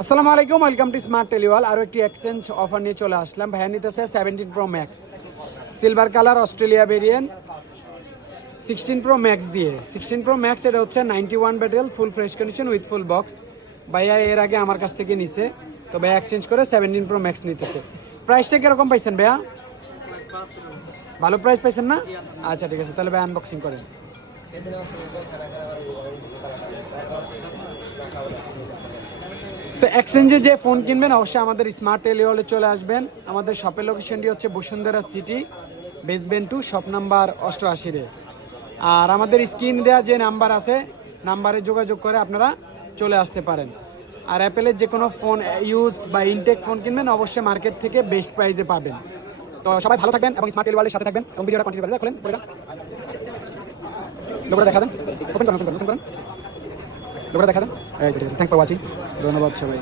আসসালামু আলাইকুম, welcome to smart টেলিওয়াল। আরও একটি এক্সচেঞ্জ অফার নিয়ে চলে আসলাম। ভাইয়া নিতেছে 17 pro max silver colour Australia variant 16 pro max দিয়ে। 16 প্রো ম্যাক্স এটা হচ্ছে 91 battle, full fresh condition with full box. ভাইয়া এর আগে আমার কাছ থেকে নিছে, তো ভাইয়া এক্সচেঞ্জ করে 17 প্রো ম্যাক্স নিতেছে। প্রাইসটা কিরকম পাইছেন ভাইয়া? ভালো প্রাইস পাইছেন না? আচ্ছা ঠিক আছে, তাহলে ভাই আনবক্সিং করেন। তো এক্সচেঞ্জে যে ফোন কিনবেন অবশ্যই আমাদের স্মার্ট টেলিওয়ালে চলে আসবেন। আমাদের শপের লোকেশনটি হচ্ছে Bashundhara city, basement 2, shop number 88-রে। আর আমাদের স্ক্রিন দেওয়া যে নাম্বার আছে, নাম্বারে যোগাযোগ করে আপনারা চলে আসতে পারেন। আর অ্যাপেলের যে কোনো ফোন ইউজ বা ইনটেক ফোন কিনবেন অবশ্যই মার্কেট থেকে বেস্ট প্রাইসে পাবেন। তো সবাই ভালো থাকবেন এবং স্মার্ট টেলিওয়ালের সাথে থাকবেন এবং ভিডিওটা কন্টিনিউ করেন। খোলেন লোকটা দেখা দেন, ওপেন করেন, লোকটা দেখা দেন। থ্যাংকস ফর ওয়াচিং, ধন্যবাদ সবাই।